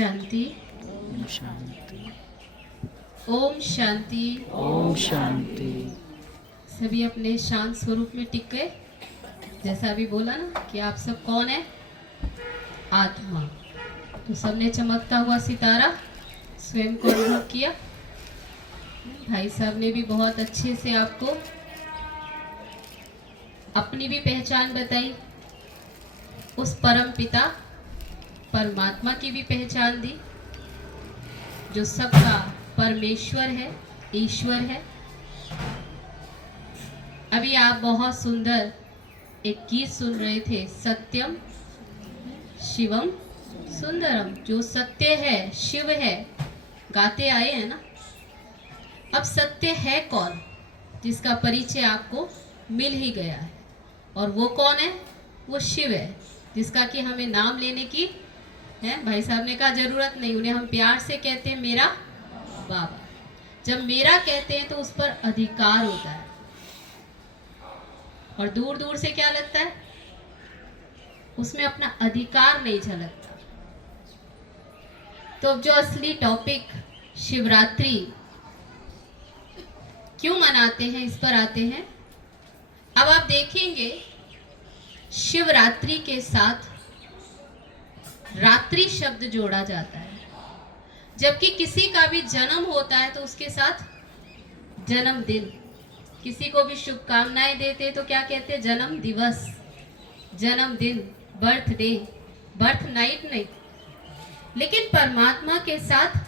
शांति। ओम शांति। ओम शांति। ओम शांति। सभी अपने शांत स्वरूप में टिक गए। जैसा अभी बोला ना कि आप सब कौन है? आत्मा। तो सबने चमकता हुआ सितारा स्वयं को अनुभव किया। भाई साहब ने भी बहुत अच्छे से आपको अपनी भी पहचान बताई, उस परम पिता परमात्मा की भी पहचान दी जो सबका परमेश्वर है, ईश्वर है। अभी आप बहुत सुंदर एक गीत सुन रहे थे, सत्यम शिवम सुंदरम। जो सत्य है, शिव है, गाते आए हैं ना। अब सत्य है कौन, जिसका परिचय आपको मिल ही गया है। और वो कौन है? वो शिव है, जिसका कि हमें नाम लेने की है। भाई साहब ने कहा जरूरत नहीं, उन्हें हम प्यार से कहते हैं मेरा बाबा। जब मेरा कहते हैं तो उस पर अधिकार होता है, और दूर दूर से क्या लगता है, उसमें अपना अधिकार नहीं झलकता। तो अब जो असली टॉपिक शिवरात्रि क्यों मनाते हैं, इस पर आते हैं। अब आप देखेंगे शिवरात्रि के साथ रात्रि शब्द जोड़ा जाता है। जबकि किसी का भी जन्म होता है तो उसके साथ जन्मदिन, किसी को भी शुभकामनाएं देते हैं तो क्या कहते हैं? जन्म दिवस, जन्मदिन, बर्थडे, बर्थ नाइट नहीं। लेकिन परमात्मा के साथ,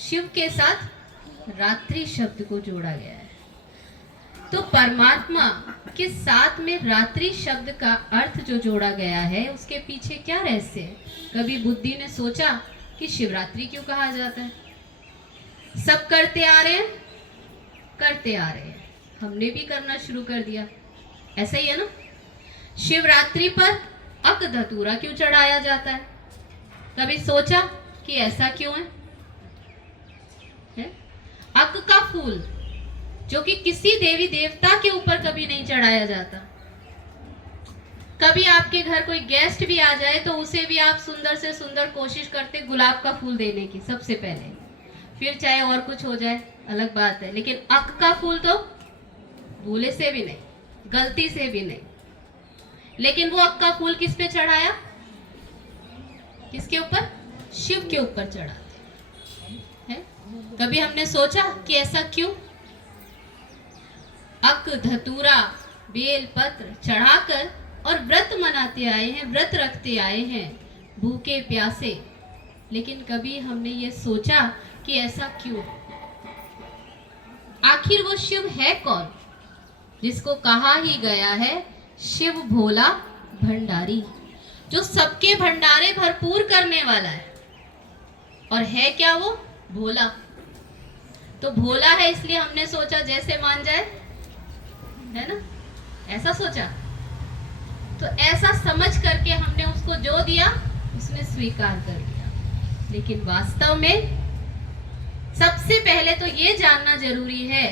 शिव के साथ रात्रि शब्द को जोड़ा गया है। तो परमात्मा के साथ में रात्रि शब्द का अर्थ जो जोड़ा गया है, उसके पीछे क्या रहस्य है? कभी बुद्धि ने सोचा कि शिवरात्रि क्यों कहा जाता है? सब करते आ रहे हैं, करते आ रहे हैं, हमने भी करना शुरू कर दिया। ऐसा ही है ना। शिवरात्रि पर अक धतूरा क्यों चढ़ाया जाता है? कभी सोचा कि ऐसा क्यों है? अक का फूल जो कि किसी देवी देवता के ऊपर कभी नहीं चढ़ाया जाता। कभी आपके घर कोई गेस्ट भी आ जाए तो उसे भी आप सुंदर से सुंदर कोशिश करते गुलाब का फूल देने की सबसे पहले, फिर चाहे और कुछ हो जाए अलग बात है। लेकिन अक का फूल तो भूले से भी नहीं, गलती से भी नहीं। लेकिन वो अक का फूल किस पे चढ़ाया? किसके ऊपर? शिव के ऊपर चढ़ाते हैं। कभी हमने सोचा कि ऐसा क्यों? अक धतूरा बेल पत्र चढ़ाकर और व्रत मनाते आए हैं, व्रत रखते आए हैं भूखे प्यासे। लेकिन कभी हमने ये सोचा कि ऐसा क्यों? आखिर वो शिव है कौन, जिसको कहा ही गया है शिव भोला भंडारी, जो सबके भंडारे भरपूर करने वाला है। और है क्या वो? भोला। तो भोला है इसलिए हमने सोचा जैसे मान जाए, है ना, ऐसा सोचा। तो ऐसा समझ करके हमने उसको जो दिया उसने स्वीकार कर लिया। लेकिन वास्तव में सबसे पहले तो ये जानना जरूरी है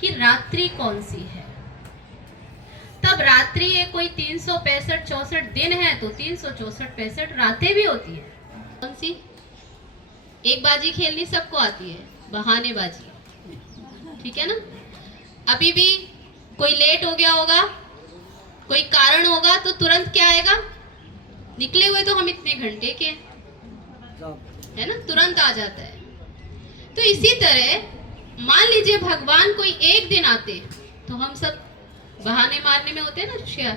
कि रात्रि कौन सी है। तब रात्रि ये कोई 365-64 दिन है तो 364-65 रातें भी होती है। कौन सी? एक बाजी खेलनी सबको आती है, बहानेबाजी, ठीक है ना। अभी भी कोई लेट हो गया होगा, कोई कारण होगा तो तुरंत क्या आएगा? निकले हुए तो हम इतने घंटे के, है ना, तुरंत आ जाता है। तो इसी तरह मान लीजिए भगवान कोई एक दिन आते तो हम सब बहाने मारने में होते हैं ना होशियार,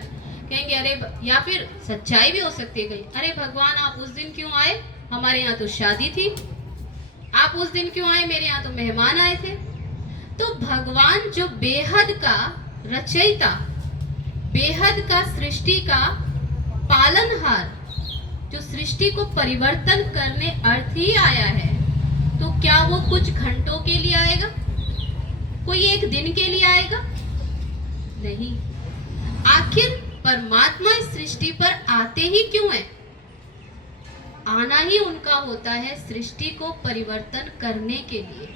कहेंगे अरे, या फिर सच्चाई भी हो सकती है कहीं, अरे भगवान आप उस दिन क्यों आए? हमारे यहाँ तो शादी थी। आप उस दिन क्यों आए? मेरे यहाँ तो मेहमान आए थे। तो भगवान जो बेहद का रचयिता, बेहद का सृष्टि का पालनहार, जो सृष्टि को परिवर्तन करने अर्थ ही आया है, तो क्या वो कुछ घंटों के लिए आएगा? कोई एक दिन के लिए आएगा? नहीं। आखिर परमात्मा इस सृष्टि पर आते ही क्यों है? आना ही उनका होता है सृष्टि को परिवर्तन करने के लिए।